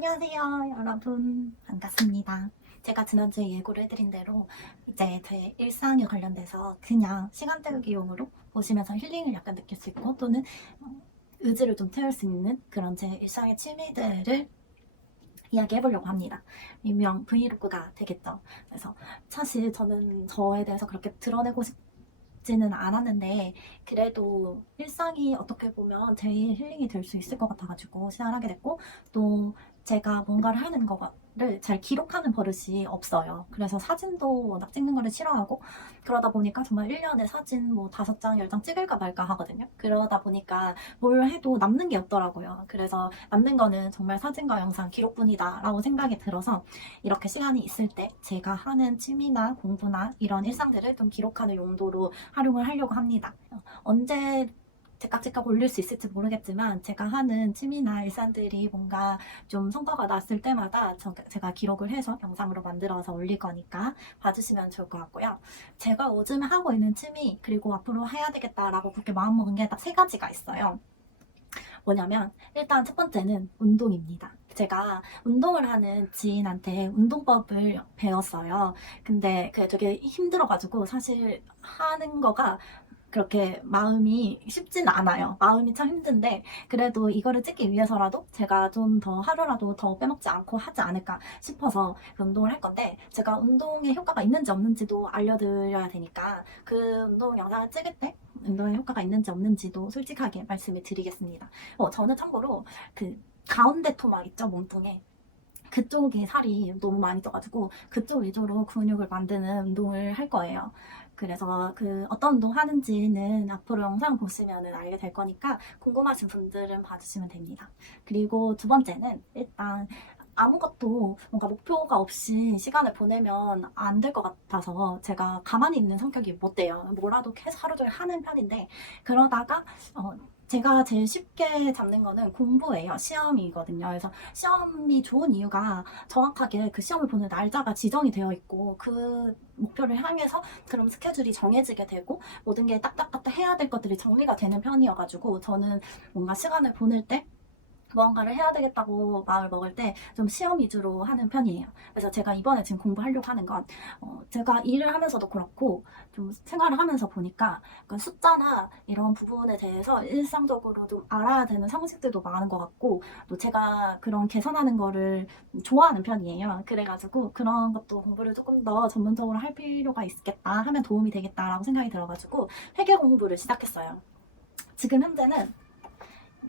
안녕하세요, 여러분. 반갑습니다. 제가 지난주에 예고를 해드린 대로 이제 제 일상에 관련돼서 그냥 시간 때우기용으로 보시면서 힐링을 약간 느낄 수 있고 또는 어, 의지를 좀 채울 수 있는 그런 제 일상의 취미들을 이야기해보려고 합니다. 일명 브이로그가 되겠죠. 그래서 사실 저는 저에 대해서 그렇게 드러내고 싶지는 않았는데 그래도 일상이 어떻게 보면 제일 힐링이 될 수 있을 것 같아가지고 시작을 하게 됐고 또 제가 뭔가를 하는 거를 잘 기록하는 버릇이 없어요. 그래서 사진도 워낙 찍는 거를 싫어하고 그러다 보니까 정말 1년에 사진 뭐 5장, 10장 찍을까 말까 하거든요. 그러다 보니까 뭘 해도 남는 게 없더라고요. 그래서 남는 거는 정말 사진과 영상 기록뿐이다 라고 생각이 들어서 이렇게 시간이 있을 때 제가 하는 취미나 공부나 이런 일상들을 좀 기록하는 용도로 활용을 하려고 합니다. 언제 제깍제깍 올릴 수 있을지 모르겠지만 제가 하는 취미나 일상들이 뭔가 좀 성과가 났을 때마다 저- 제가 기록을 해서 영상으로 만들어서 올릴 거니까 봐주시면 좋을 것 같고요. 제가 요즘 하고 있는 취미 그리고 앞으로 해야 되겠다라고 그렇게 마음먹은 게 딱 세 가지가 있어요. 뭐냐면 일단 첫 번째는 운동입니다. 제가 운동을 하는 지인한테 운동법을 배웠어요. 근데 그게 되게 힘들어가지고 사실 하는 거가 그렇게 마음이 쉽진 않아요. 마음이 참 힘든데 그래도 이거를 찍기 위해서라도 제가 좀 더 하루라도 더 빼먹지 않고 하지 않을까 싶어서 그 운동을 할 건데 제가 운동에 효과가 있는지 없는지도 알려드려야 되니까 그 운동 영상을 찍을 때 운동에 효과가 있는지 없는지도 솔직하게 말씀을 드리겠습니다. 어, 저는 참고로 그 가운데 토막 있죠 몸통에 그쪽에 살이 너무 많이 쪄가지고 그쪽 위주로 근육을 만드는 운동을 할 거예요. 그래서 그 어떤 운동 하는지는 앞으로 영상 보시면 알게 될 거니까 궁금하신 분들은 봐주시면 됩니다. 그리고 두 번째는 일단 아무것도 뭔가 목표가 없이 시간을 보내면 안 될 것 같아서 제가 가만히 있는 성격이 못 돼요. 뭐라도 계속 하루 종일 하는 편인데 그러다가 어, 제가 제일 쉽게 잡는 거는 공부예요. 시험이거든요. 그래서 시험이 좋은 이유가 정확하게 그 시험을 보는 날짜가 지정이 되어 있고 그 목표를 향해서 그럼 스케줄이 정해지게 되고 모든 게 딱딱딱딱 해야 될 것들이 정리가 되는 편이어가지고 저는 뭔가 시간을 보낼 때 무언가를 해야 되겠다고 마음을 먹을 때 좀 시험 위주로 하는 편이에요. 그래서 제가 이번에 지금 공부하려고 하는 건 어, 제가 일을 하면서도 그렇고 좀 생활을 하면서 보니까 약간 숫자나 이런 부분에 대해서 일상적으로 좀 알아야 되는 상식들도 많은 것 같고 또 제가 그런 개선하는 거를 좋아하는 편이에요. 그래가지고 그런 것도 공부를 조금 더 전문적으로 할 필요가 있겠다 하면 도움이 되겠다라고 생각이 들어가지고 회계 공부를 시작했어요. 지금 현재는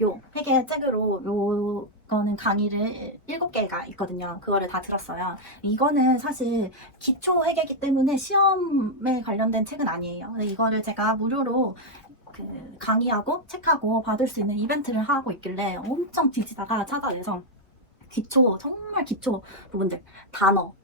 요 회계 책으로 요 거는 강의를 일곱 개가 있거든요. 그거를 다 들었어요. 이거는 사실 기초 회계이기 때문에 시험에 관련된 책은 아니에요. 이거를 제가 무료로 그 강의하고 책하고 받을 수 있는 이벤트를 하고 있길래 엄청 뒤지다가 찾아내서 기초 정말 기초 부분들 단어 뭐,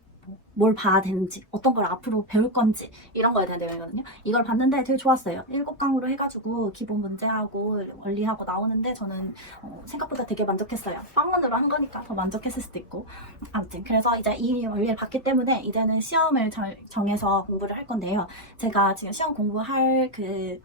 뭘 봐야 되는지 어떤 걸 앞으로 배울 건지 이런 거에 대한 내용이거든요. 이걸 봤는데 되게 좋았어요. 일곱 강으로 해가지고 기본 문제하고 원리하고 나오는데 저는 어, 생각보다 되게 만족했어요. 빵원으로 한 거니까 더 만족했을 수도 있고 아무튼 그래서 이제 이 원리를 봤기 때문에 이제는 시험을 정- 정해서 공부를 할 건데요. 제가 지금 시험 공부할 그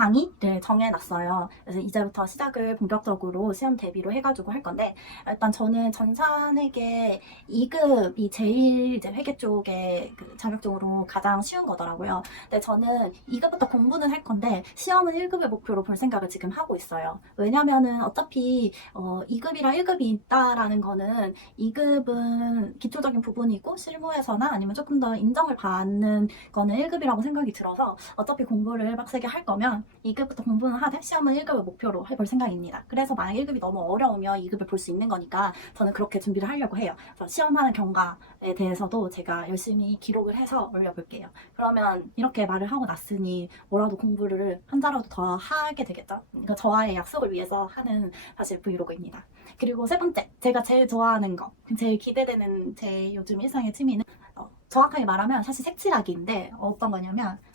강의를 정해놨어요. 그래서 이제부터 시작을 본격적으로 시험 대비로 해가지고 할 건데 일단 저는 전산회계 2급이 제일 이제 회계 쪽에 그 자격적으로 가장 쉬운 거더라고요. 근데 저는 2급부터 공부는 할 건데 시험은 1급을 목표로 볼 생각을 지금 하고 있어요. 왜냐면은 어차피 어, 2급이랑 1급이 있다라는 거는 2급은 기초적인 부분이고 실무에서나 아니면 조금 더 인정을 받는 거는 1급이라고 생각이 들어서 어차피 공부를 빡세게 할 거면 2급부터 공부는 하되 시험은 1급을 목표로 해볼 생각입니다. 그래서 만약 1급이 너무 어려우면 2급을 볼 수 있는 거니까 저는 그렇게 준비를 하려고 해요. 시험하는 경과에 대해서도 제가 열심히 기록을 해서 올려볼게요. 그러면 이렇게 말을 하고 났으니 뭐라도 공부를 한 자라도 더 하게 되겠죠. 그러니까 저와의 약속을 위해서 하는 사실 브이로그입니다. 그리고 세 번째, 제가 제일 좋아하는 거, 제일 기대되는 제 요즘 일상의 취미는 어, 정확하게 말하면 사실 색칠하기인데 어떤 거냐면 자,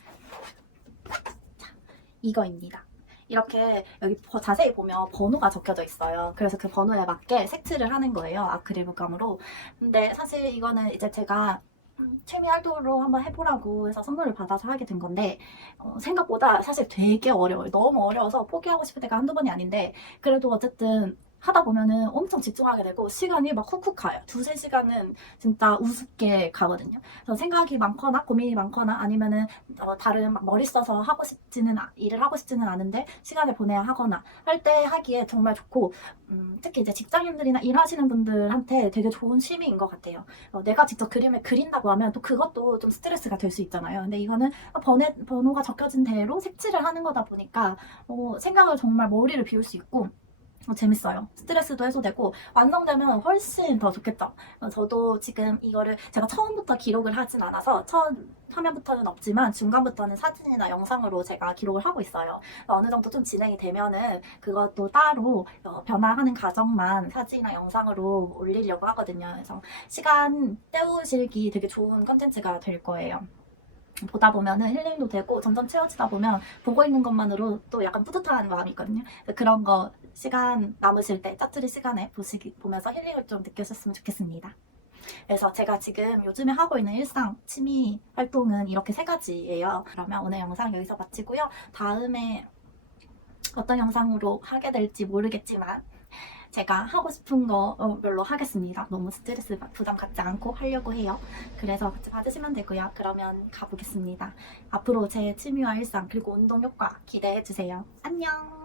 이거입니다. 이렇게 여기 버- 자세히 보면 번호가 적혀져 있어요. 그래서 그 번호에 맞게 색칠을 하는 거예요. 아크릴 물감으로. 근데 사실 이거는 이제 제가 음, 취미 활동으로 한번 해보라고 해서 선물을 받아서 하게 된 건데 어, 생각보다 사실 되게 어려워요. 너무 어려워서 포기하고 싶을 때가 한두 번이 아닌데 그래도 어쨌든 하다 보면은 엄청 집중하게 되고 시간이 막 훅훅 가요. 두세 시간은 진짜 우습게 가거든요. 그래서 생각이 많거나 고민이 많거나 아니면은 어, 다른 막 머리 써서 하고 싶지는 아- 일을 하고 싶지는 않은데 시간을 보내야 하거나 할 때 하기에 정말 좋고 음, 특히 이제 직장인들이나 일하시는 분들한테 되게 좋은 취미인 것 같아요. 어, 내가 직접 그림을 그린다고 하면 또 그것도 좀 스트레스가 될 수 있잖아요. 근데 이거는 번호, 번호가 적혀진 대로 색칠을 하는 거다 보니까 어, 생각을 정말 머리를 비울 수 있고 어, 재밌어요. 스트레스도 해소되고 완성되면 훨씬 더 좋겠죠. 어, 저도 지금 이거를 제가 처음부터 기록을 하진 않아서 첫 화면부터는 없지만 중간부터는 사진이나 영상으로 제가 기록을 하고 있어요. 어느 정도 좀 진행이 되면은 그것도 따로 어, 변화하는 과정만 사진이나 영상으로 올리려고 하거든요. 그래서 시간 때우시기 되게 좋은 컨텐츠가 될 거예요. 보다 보면은 힐링도 되고 점점 채워지다 보면 보고 있는 것만으로 또 약간 뿌듯한 마음이 있거든요. 그런 거 시간 남으실 때 짜투리 시간에 보시기 보면서 힐링을 좀 느끼셨으면 좋겠습니다. 그래서 제가 지금 요즘에 하고 있는 일상 취미 활동은 이렇게 세 가지예요. 그러면 오늘 영상 여기서 마치고요. 다음에 어떤 영상으로 하게 될지 모르겠지만 제가 하고 싶은 거별로 하겠습니다. 너무 스트레스 부담 갖지 않고 하려고 해요. 그래서 같이 봐주시면 되고요. 그러면 가보겠습니다. 앞으로 제 취미와 일상 그리고 운동 효과 기대해 주세요. 안녕.